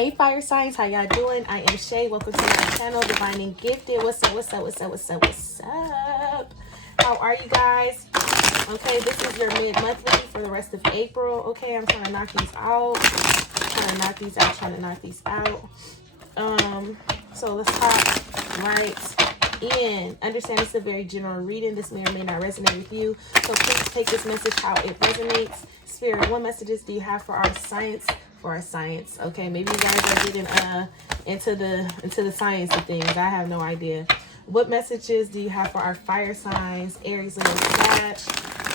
Hey fire signs, how y'all doing? I am Shay. Welcome to my channel, Divine and Gifted. What's up, what's up, what's up, what's up, what's up? How are you guys? Okay, this is your mid-monthly for the rest of April. Okay, I'm trying to knock these out. Trying to knock these out. So let's hop right in. Understand it's a very general reading. This may or may not resonate with you. So please take this message how it resonates. Spirit, what messages do you have for our science? Okay, maybe you guys are getting into the science of things. I have no idea. What messages do you have for our fire signs, Aries, Leo, Sag,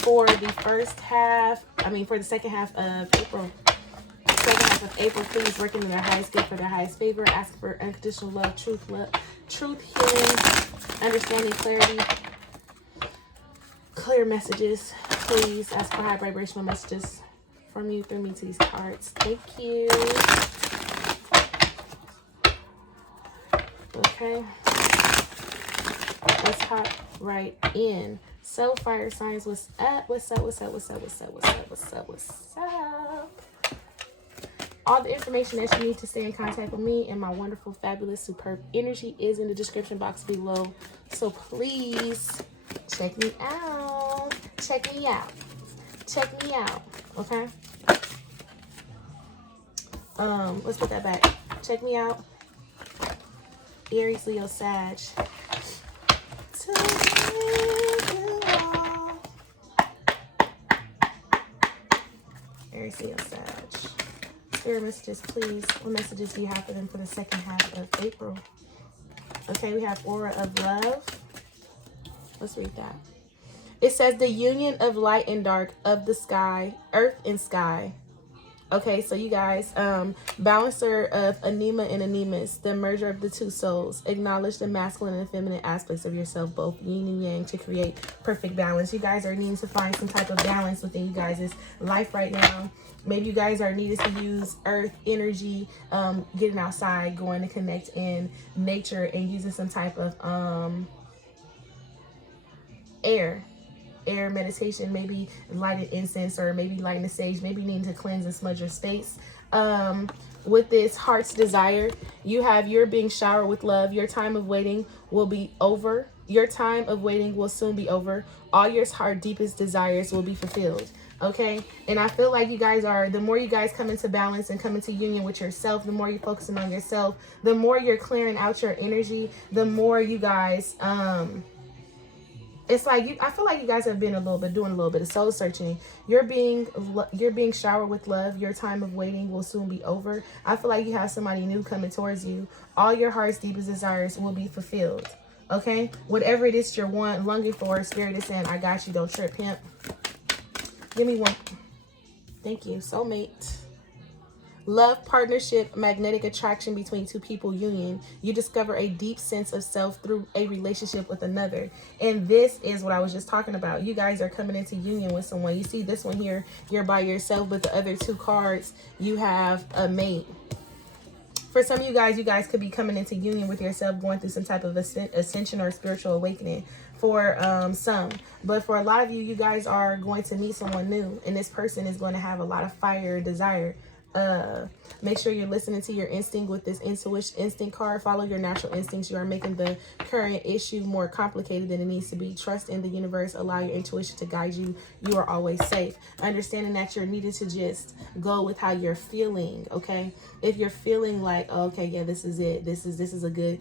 for the second half of April? Please working in their highest good for their highest favor. Ask for unconditional love, truth, healing, understanding, clarity, clear messages. Please ask for high vibrational messages from you through me to these cards. Thank you. Okay. Let's hop right in. So fire signs, what's up? What's up? All the information that you need to stay in contact with me and my wonderful, fabulous, superb energy is in the description box below. So please check me out. Okay? Let's put that back. Check me out. Aries, Leo, Sag. Aries, Leo, Sag. Spirit messages, please. What messages do you have for them for the second half of April? Okay, we have Aura of Love. Let's read that. It says the union of light and dark, of the sky, earth and sky. Okay, so you guys, balancer of Anima and Animus, the merger of the two souls. Acknowledge the masculine and feminine aspects of yourself, both yin and yang, to create perfect balance. You guys are needing to find some type of balance within you guys' life right now. Maybe you guys are needing to use earth energy, getting outside, going to connect in nature, and using some type of air meditation, maybe lighted incense, or maybe lighting the sage, maybe needing to cleanse and smudge your space. With this heart's desire, you're being showered with love. Your time of waiting will be over. Your time of waiting will soon be over. All your heart's deepest desires will be fulfilled. Okay, and I feel like you guys are, the more you guys come into balance and come into union with yourself, the more you're focusing on yourself, the more you're clearing out your energy, the more you guys it's like I feel like you guys have been doing a little bit of soul searching. You're being showered with love. Your time of waiting will soon be over. I feel like you have somebody new coming towards you. All your heart's deepest desires will be fulfilled. Okay, whatever it is you're longing for, Spirit is saying, I got you. Don't trip, pimp. Give me one. Thank you. Soulmate. Love, partnership, magnetic attraction between two people, union. You discover a deep sense of self through a relationship with another. And this is what I was just talking about. You guys are coming into union with someone. You see this one here, you're by yourself, but the other two cards, you have a mate. For some of you guys could be coming into union with yourself, going through some type of ascension or spiritual awakening for some. But for a lot of you, you guys are going to meet someone new, and this person is going to have a lot of fire and desire. Make sure you're listening to your instinct with this intuition instinct card. Follow your natural instincts. You are making the current issue more complicated than it needs to be. Trust in the universe. Allow your intuition to guide you. You are always safe. Understanding that you're needed to just go with how you're feeling. Okay, if you're feeling like, oh, okay, yeah, this is it. This is a good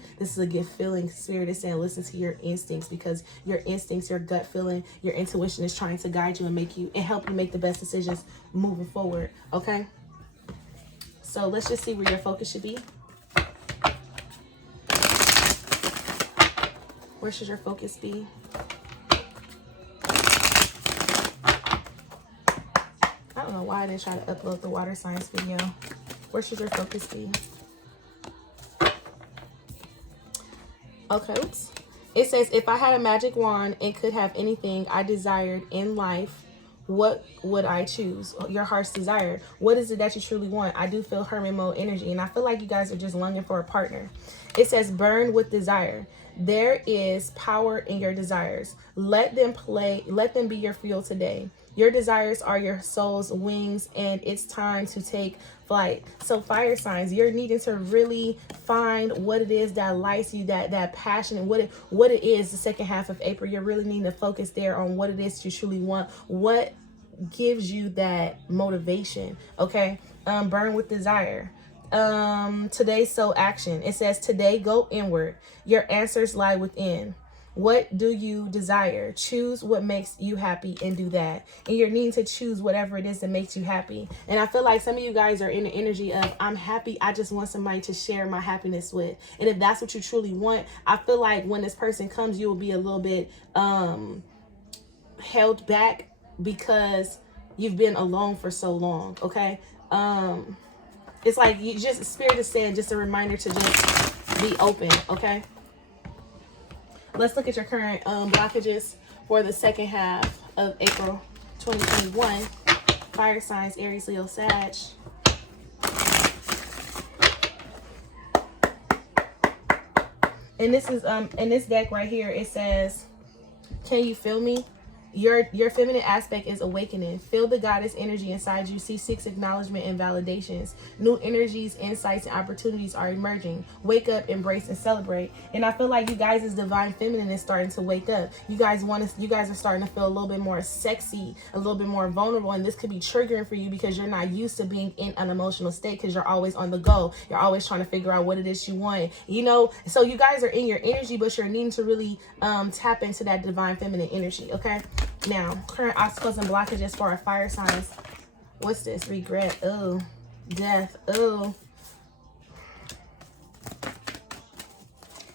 feeling. Spirit is saying, listen to your instincts, because your instincts, your gut feeling, your intuition is trying to guide you and help you make the best decisions moving forward. Okay. So let's just see where your focus should be. Where should your focus be? I don't know why I didn't try to upload the water signs video. Where should your focus be? Okay, oops. It says, if I had a magic wand and could have anything I desired in life, what would I choose? Your heart's desire. What is it that you truly want? I do feel hermit mode energy, and I feel like you guys are just longing for a partner. It says burn with desire. There is power in your desires. Let them be your fuel today. Your desires are your soul's wings, and it's time to take flight. So fire signs, you're needing to really find what it is that lights you, that passion, and what it is. The second half of April, you're really needing to focus there on what it is you truly want, what gives you that motivation. Okay. Burn with desire. Today's soul action, it says today go inward, your answers lie within. What do you desire? Choose what makes you happy and do that. And you're needing to choose whatever it is that makes you happy. And I feel like some of you guys are in the energy of, I'm happy, I just want somebody to share my happiness with. And if that's what you truly want, I feel like when this person comes, you will be a little bit held back because you've been alone for so long. Okay. It's like you just, Spirit is saying, just a reminder to just be open. Okay. Let's look at your current blockages for the second half of April 2021. Fire signs, Aries, Leo, Sag. And this is in this deck right here, it says, can you feel me? Your feminine aspect is awakening. Feel the goddess energy inside you. C6 acknowledgement and validations. New energies, insights, and opportunities are emerging. Wake up, embrace, and celebrate. And I feel like you guys' divine feminine is starting to wake up. You guys are starting to feel a little bit more sexy, a little bit more vulnerable, and this could be triggering for you because you're not used to being in an emotional state because you're always on the go. You're always trying to figure out what it is you want. You know, so you guys are in your energy, but you're needing to really tap into that divine feminine energy. Okay. Now, current obstacles and blockages for our fire signs. What's this? Regret. Oh, death. Oh,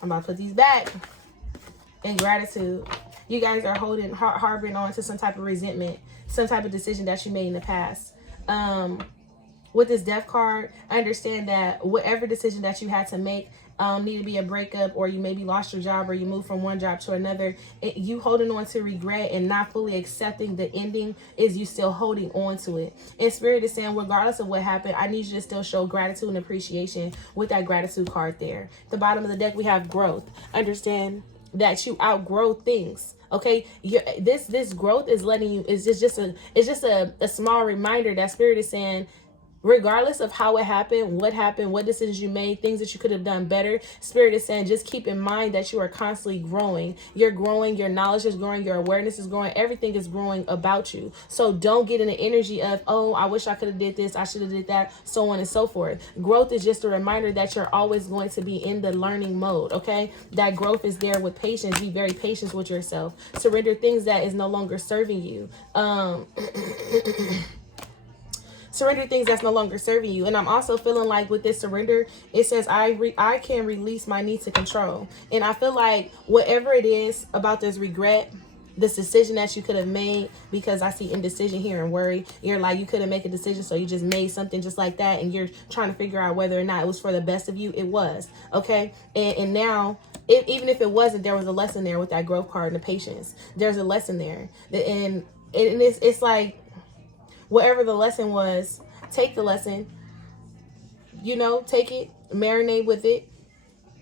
I'm about to put these back. And gratitude. You guys are harboring on to some type of resentment, some type of decision that you made in the past. With this death card, I understand that whatever decision that you had to make, need to be a breakup, or you maybe lost your job, or you moved from one job to another, you holding on to regret and not fully accepting the ending is you still holding on to it. And Spirit is saying, regardless of what happened, I need you to still show gratitude and appreciation with that gratitude card there. At the bottom of the deck, we have growth. Understand that you outgrow things. Okay, this growth is letting you, it's just a small reminder that Spirit is saying, regardless of how it happened, what decisions you made, things that you could have done better, Spirit is saying, just keep in mind that you are constantly growing. You're growing, your knowledge is growing, your awareness is growing, everything is growing about you. So don't get in the energy of, oh, I wish I could have did this, I should have did that, so on and so forth. Growth is just a reminder that you're always going to be in the learning mode, okay? That growth is there with patience. Be very patient with yourself. Surrender things that is no longer serving you. Surrender things that's no longer serving you. And I'm also feeling like with this surrender, it says I can release my need to control. And I feel like whatever it is about this regret, this decision that you could have made, because I see indecision here and worry, you're like, you couldn't make a decision, so you just made something just like that, and you're trying to figure out whether or not it was for the best of you. It was, okay? And now, even if it wasn't, there was a lesson there with that growth card and the patience. There's a lesson there. And it's like, whatever the lesson was, take the lesson, you know, take it, marinate with it.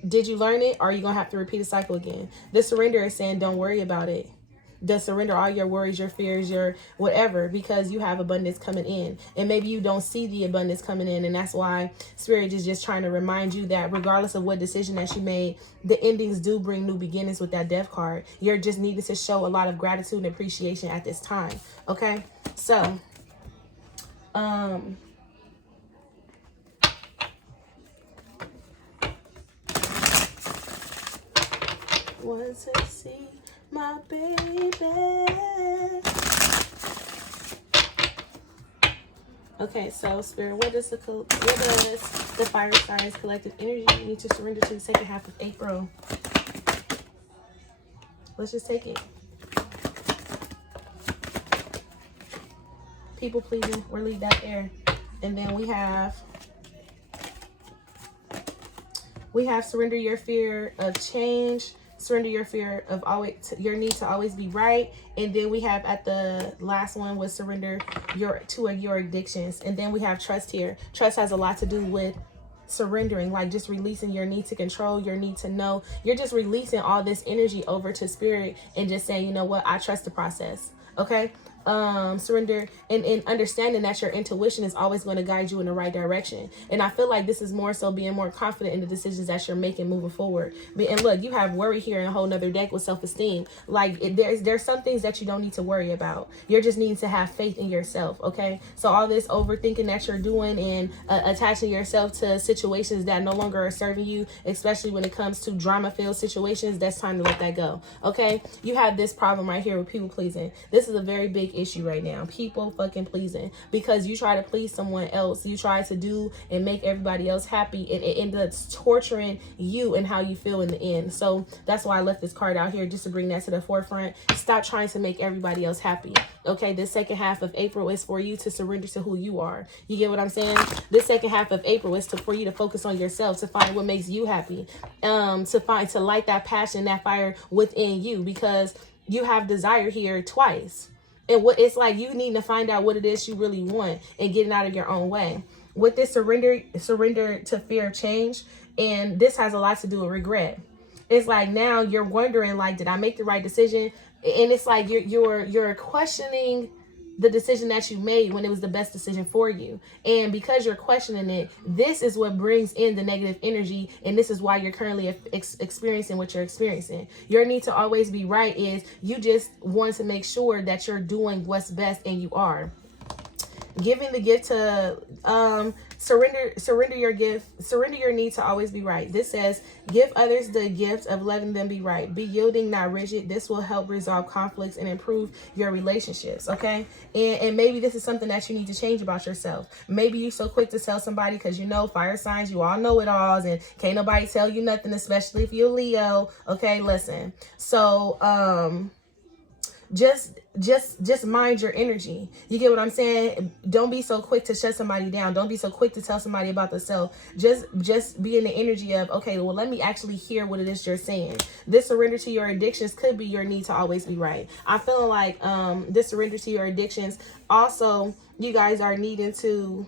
Did you learn it? Or are you going to have to repeat the cycle again? The surrender is saying, don't worry about it. Just surrender all your worries, your fears, your whatever, because you have abundance coming in. And maybe you don't see the abundance coming in. And that's why Spirit is just trying to remind you that regardless of what decision that you made, the endings do bring new beginnings with that death card. You're just needing to show a lot of gratitude and appreciation at this time. Okay? So, want to see my baby. Okay, so Spirit, what does the fire signs collective energy need to surrender to the second half of April? Let's just take it. People pleasing, we'll leave that there. And then we have surrender your fear of change, surrender your fear of your need to always be right. And then we have at the last one was surrender your addictions. And then we have trust here. Trust has a lot to do with surrendering, like just releasing your need to control, your need to know. You're just releasing all this energy over to Spirit and just saying, you know what, I trust the process. Okay. surrender and understanding that your intuition is always going to guide you in the right direction. And I feel like this is more so being more confident in the decisions that you're making moving forward. And look, you have worry here in a whole nother deck with self-esteem. Like there's some things that you don't need to worry about. You're just needing to have faith in yourself. Okay, so all this overthinking that you're doing and attaching yourself to situations that no longer are serving you, especially when it comes to drama-filled situations, that's time to let that go. Okay, you have this problem right here with people pleasing. This is a very big issue right now. People fucking pleasing, because you try to please someone else. You try to do and make everybody else happy, and it ends up torturing you and how you feel in the end. So that's why I left this card out here, just to bring that to the forefront. Stop trying to make everybody else happy. Okay, this second half of April is for you to surrender to who you are. You get what I'm saying? This second half of April is for you to focus on yourself, to find what makes you happy, to light that passion, that fire within you, because you have desire here twice. And what it's like, you need to find out what it is you really want and getting out of your own way. With this surrender to fear of change, and this has a lot to do with regret. It's like now you're wondering, like, did I make the right decision? And it's like you're questioning the decision that you made when it was the best decision for you. And because you're questioning it, this is what brings in the negative energy, and this is why you're currently experiencing what you're experiencing. Your need to always be right is you just want to make sure that you're doing what's best, and you are. Giving the gift to surrender your gift, surrender your need to always be right. This says, give others the gift of letting them be right. Be yielding, not rigid. This will help resolve conflicts and improve your relationships. Okay. And maybe this is something that you need to change about yourself. Maybe you're so quick to tell somebody, because you know fire signs, you all know it alls, and can't nobody tell you nothing, especially if you're Leo. Okay, listen. So just mind your energy. You get what I'm saying? Don't be so quick to shut somebody down. Don't be so quick to tell somebody about themselves. Just be in the energy of, okay, well, let me actually hear what it is you're saying. This surrender to your addictions could be your need to always be right. I'm feeling like this surrender to your addictions, also you guys are needing to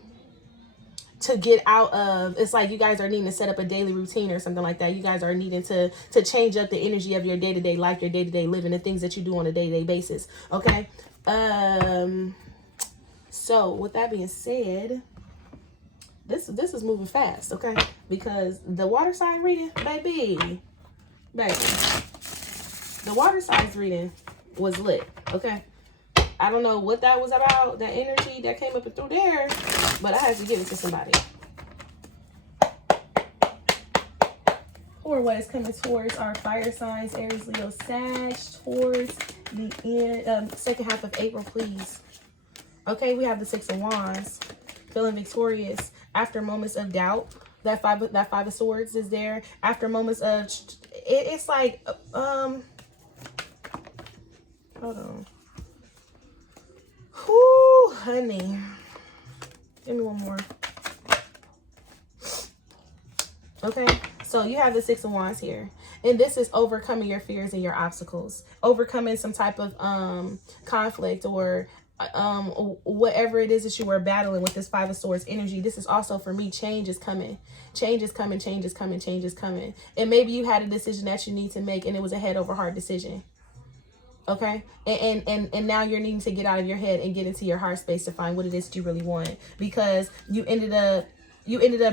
get out of, it's like you guys are needing to set up a daily routine or something like that. You guys are needing to change up the energy of your day-to-day life, your day-to-day living, the things that you do on a day-to-day basis. Okay. So with that being said, this is moving fast. Okay, because the water sign reading, baby, the water signs reading was lit. Okay, I don't know what that was about, that energy that came up and through there, but I had to give it to somebody. Or what is coming towards our fire signs, Aries, Leo, Sag, towards the end, second half of April, please. Okay, we have the Six of Wands, feeling victorious after moments of doubt. That five of Swords is there. After moments of, it's like, hold on. Whoo, honey. Give me one more. Okay, so you have the Six of Wands here. And this is overcoming your fears and your obstacles. Overcoming some type of conflict or whatever it is that you were battling with this Five of Swords energy. This is also for me, change is coming. Change is coming, change is coming, change is coming. And maybe you had a decision that you need to make, and it was a head over heart decision. Okay, and now you're needing to get out of your head and get into your heart space to find what it is that you really want, because you ended up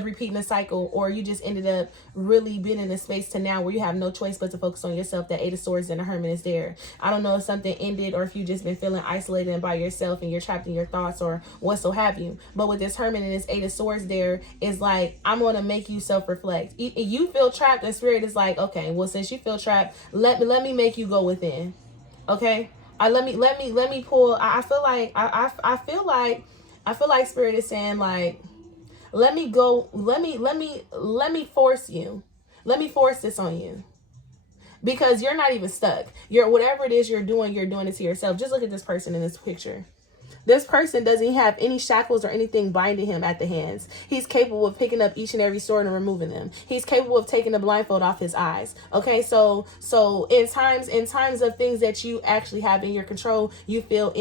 repeating a cycle, or you just ended up really being in a space to now where you have no choice but to focus on yourself. That Eight of Swords and the Hermit is there. I don't know if something ended, or if you just been feeling isolated and by yourself and you're trapped in your thoughts or what so have you. But with this Hermit and this Eight of Swords there, is like, I'm going to make you self-reflect. You feel trapped, and Spirit is like, okay, well, since you feel trapped, let me make you go within. Okay, let me pull. I feel like Spirit is saying, like, let me go. Let me force you. Let me force this on you, because you're not even stuck. You're, whatever it is you're doing it to yourself. Just look at this person in this picture. This person doesn't have any shackles or anything binding him at the hands. He's capable of picking up each and every sword and removing them. He's capable of taking the blindfold off his eyes. Okay, so in times of things that you actually have in your control, you feel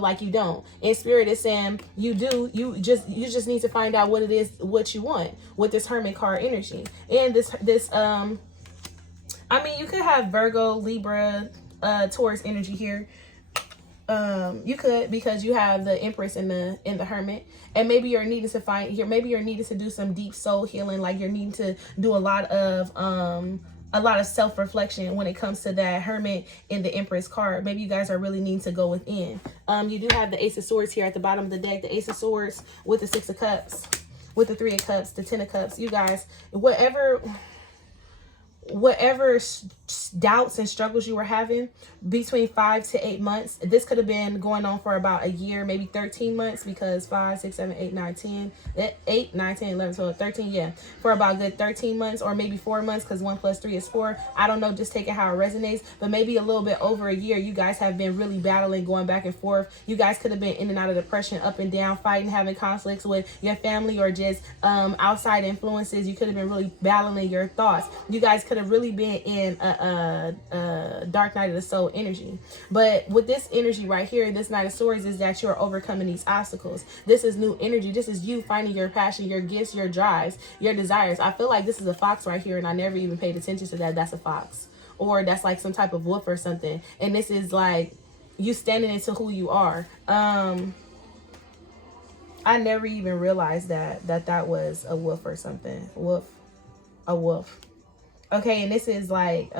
like you don't. And Spirit is saying you do. You just need to find out what it is, what you want with this Hermit card energy. And this I mean, you could have Virgo, Libra, Taurus energy here. You could, because you have the Empress in the Hermit, and maybe you're needing to find here. Maybe you're needing to do some deep soul healing. Like you're needing to do a lot of self-reflection when it comes to that Hermit in the Empress card. Maybe you guys are really needing to go within. You do have the Ace of Swords here at the bottom of the deck. The Ace of Swords with the Six of Cups, with the Three of Cups, the Ten of Cups. You guys, whatever doubts and struggles you were having between 5 to 8 months, this could have been going on for about a year, maybe 13 months, because 5, 6, 7, 8, 9, 10, 8, 9, 10, 11, 12, 13, yeah, for about a good 13 months, or maybe 4 months, because 1 plus 3 is 4. I don't know, just take it how it resonates, but maybe a little bit over a year. You guys have been really battling, going back and forth. You guys could have been in and out of depression, up and down, fighting, having conflicts with your family, or just outside influences. You could have been really battling your thoughts. You guys could have really been in a dark night of the soul energy. But with this energy right here, this Knight of Swords, is that you're overcoming these obstacles. This is new energy. This is you finding your passion, your gifts, your drives, your desires. I feel like this is a fox right here, and I never even paid attention to that. That's a fox, or that's like some type of wolf or something. And this is like you standing into who you are. I never even realized that was a wolf or something. A wolf. Okay, and this is like,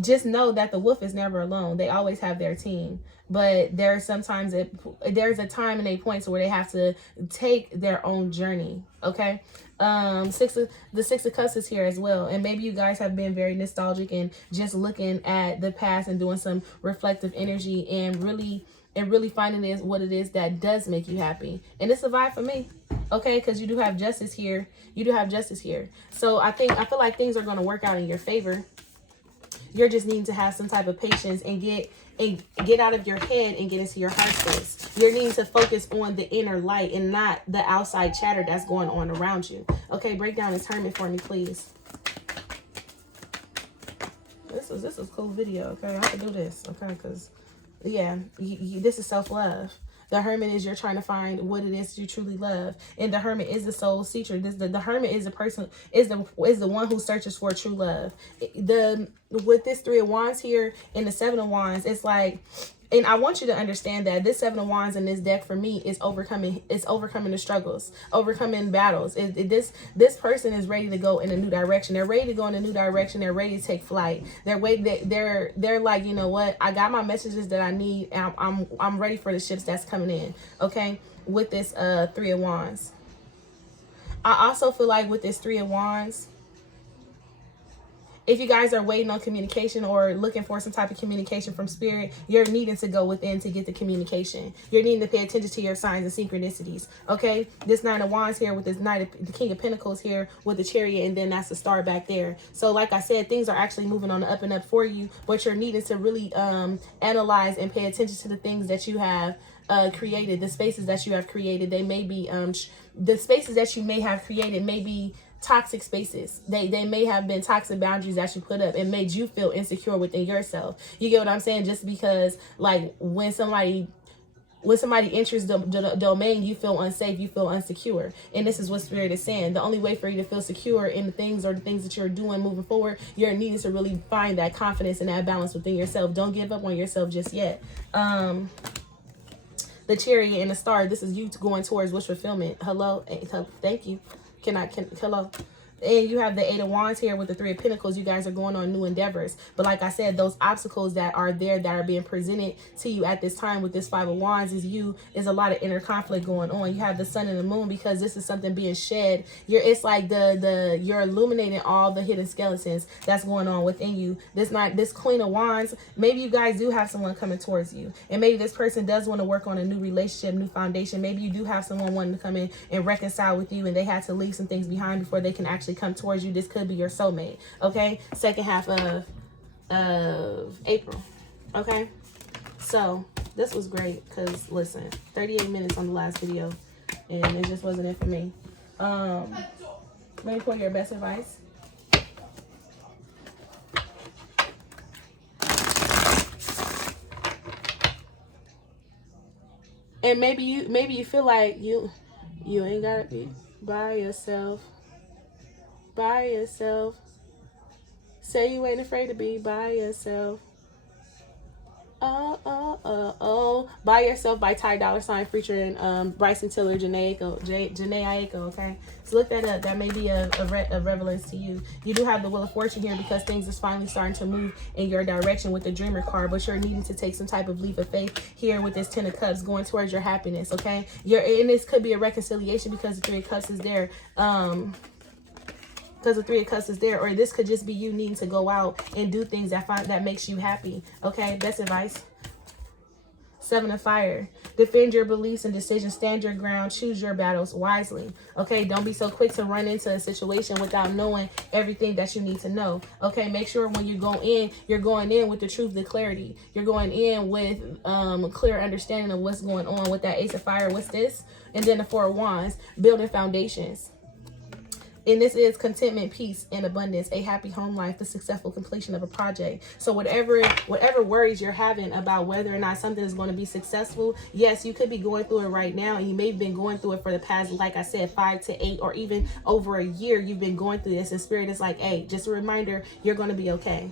just know that the wolf is never alone. They always have their team. But there's sometimes there's a time and a point where they have to take their own journey. Okay. The Six of Cups is here as well. And maybe you guys have been very nostalgic and just looking at the past and doing some reflective energy and really finding what it is that does make you happy. And it's a vibe for me. Okay, because you do have Justice here. You do have Justice here. So I feel like things are going to work out in your favor. You're just needing to have some type of patience and get out of your head and get into your heart space. You're needing to focus on the inner light and not the outside chatter that's going on around you. Okay, break down this Hermit for me, please. This is a cool video. Okay, I can do this. Okay, because yeah, this is self-love. The Hermit is you're trying to find what it is you truly love, and the Hermit is the soul seeker. The Hermit is the person, is the one who searches for true love. With this Three of Wands here and the Seven of Wands, it's like, and I want you to understand that this Seven of Wands in this deck for me is overcoming the struggles, overcoming battles. This person is ready to go in a new direction. They're ready to go in a new direction. They're ready to take flight. They're like, you know what? I got my messages that I need. And I'm ready for the ships that's coming in. Okay, with this Three of Wands. I also feel like with this Three of Wands, if you guys are waiting on communication or looking for some type of communication from spirit, you're needing to go within to get the communication. You're needing to pay attention to your signs and synchronicities. Okay, this Nine of Wands here with this the King of Pentacles here with the Chariot, and then that's the star back there. So like I said, things are actually moving on the up and up for you, but you're needing to really analyze and pay attention to the things that you have created, the spaces that you have created. They may be the spaces that you may have created may be toxic spaces. They may have been toxic boundaries that you put up and made you feel insecure within yourself. You get what I'm saying? Just because when somebody enters the domain, you feel unsafe, you feel insecure. And this is what Spirit is saying. The only way for you to feel secure in the things that you're doing moving forward, you're needing to really find that confidence and that balance within yourself. Don't give up on yourself just yet. The Chariot and the Star, this is you going towards wish fulfillment. Hello? Thank you. Hello. And you have the Eight of Wands here with the Three of Pentacles. You guys are going on new endeavors. But like I said, those obstacles that are there that are being presented to you at this time with this Five of Wands is a lot of inner conflict going on. You have the Sun and the Moon because this is something being shed. It's like you're illuminating all the hidden skeletons that's going on within you. This Queen of Wands, maybe you guys do have someone coming towards you. And maybe this person does want to work on a new relationship, new foundation. Maybe you do have someone wanting to come in and reconcile with you, and they had to leave some things behind before they can actually come towards you. This could be your soulmate. Okay, second half of April. Okay, so this was great because listen, 38 minutes on the last video and it just wasn't it for me. Ready for your best advice? And maybe you feel like you ain't gotta be by yourself. By yourself. Say you ain't afraid to be by yourself. By Yourself by Ty Dolla $ign featuring Bryson Tiller, Janae Aiko, okay? So look that up. That may be a relevance to you. You do have the Wheel of Fortune here because things is finally starting to move in your direction with the Dreamer card, but you're needing to take some type of leap of faith here with this 10 of Cups going towards your happiness, okay? And this could be a reconciliation because the 3 of Cups is there. Because the 3 of Cups is there, or this could just be you needing to go out and do things that makes you happy, okay? Best advice. 7 of Fire. Defend your beliefs and decisions. Stand your ground. Choose your battles wisely. Okay, don't be so quick to run into a situation without knowing everything that you need to know. Okay, make sure when you go in, you're going in with the truth, the clarity. You're going in with a clear understanding of what's going on with that Ace of Fire. What's this? And then the 4 of Wands. Building foundations. And this is contentment, peace, and abundance, a happy home life, the successful completion of a project. So whatever worries you're having about whether or not something is going to be successful, yes, you could be going through it right now. And you may have been going through it for the past, like I said, 5 to 8 or even over a year. You've been going through this. And Spirit is like, hey, just a reminder, you're going to be okay.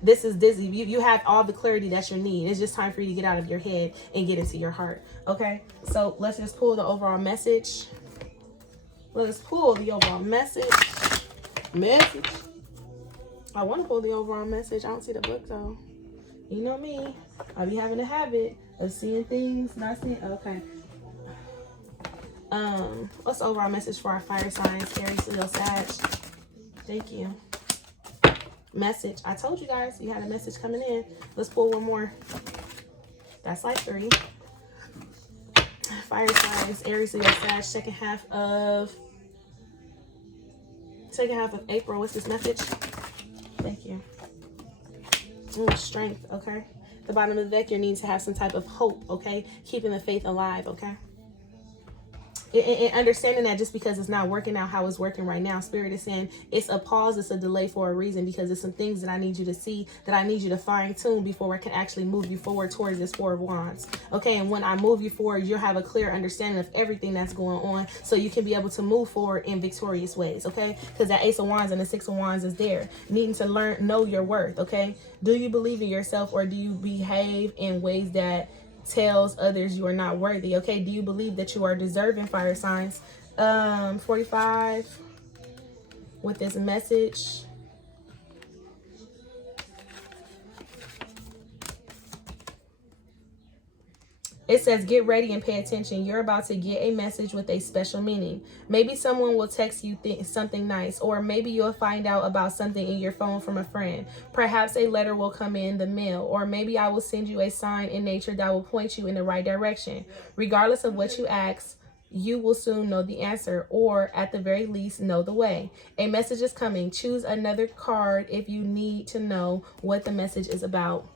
This is dizzy. You have all the clarity that you need. It's just time for you to get out of your head and get into your heart. Okay, so let's just pull the overall message. Let's pull the overall message. I want to pull the overall message. I don't see the book though. You know me. I be having a habit of seeing things, not seeing. Okay. What's the overall message for our fire signs? Aries, Leo, Sag. Thank you. Message. I told you guys you had a message coming in. Let's pull one more. That's like 3. Fire signs, Aries, Leo, Sag. Second half of April. What's this message? Thank you. Strength, okay? The bottom of the deck, you need to have some type of hope, okay? Keeping the faith alive, okay? And understanding that just because it's not working out how it's working right now, Spirit is saying it's a pause, it's a delay for a reason, because there's some things that I need you to see, that I need you to fine tune before I can actually move you forward towards this 4 of Wands. Okay, and when I move you forward, you'll have a clear understanding of everything that's going on, so you can be able to move forward in victorious ways, okay? Because that Ace of Wands and the 6 of Wands is there. Needing to know your worth, okay? Do you believe in yourself, or do you behave in ways that tells others you are not worthy? Okay, do you believe that you are deserving, fire signs? 45 with this message. It says, get ready and pay attention. You're about to get a message with a special meaning. Maybe someone will text you something nice, or maybe you'll find out about something in your phone from a friend. Perhaps a letter will come in the mail, or maybe I will send you a sign in nature that will point you in the right direction. Regardless of what you ask, you will soon know the answer, or at the very least know the way. A message is coming. Choose another card if you need to know what the message is about,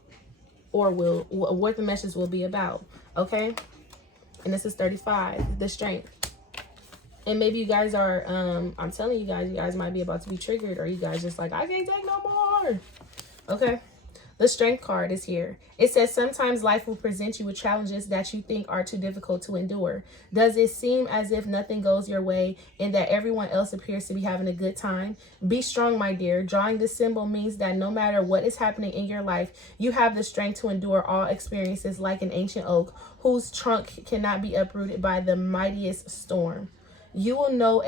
or what the message will be about. Okay, and this is 35, the Strength. And maybe you guys are I'm telling you guys might be about to be triggered, or you guys just like, I can't take no more. Okay, the Strength card is here. It says, sometimes life will present you with challenges that you think are too difficult to endure. Does it seem as if nothing goes your way and that everyone else appears to be having a good time? Be strong, my dear. Drawing this symbol means that no matter what is happening in your life, you have the strength to endure all experiences like an ancient oak whose trunk cannot be uprooted by the mightiest storm. You will know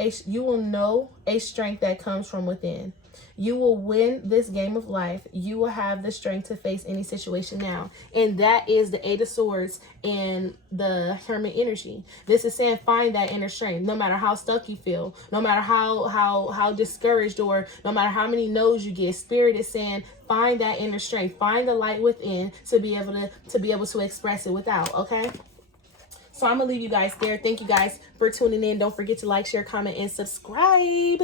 a strength that comes from within. You will win this game of life. You will have the strength to face any situation now. And that is the 8 of Swords and the Hermit energy. This is saying find that inner strength. No matter how stuck you feel, no matter how discouraged, or no matter how many no's you get, Spirit is saying find that inner strength. Find the light within to be able to express it without, okay? So I'm going to leave you guys there. Thank you guys for tuning in. Don't forget to like, share, comment, and subscribe.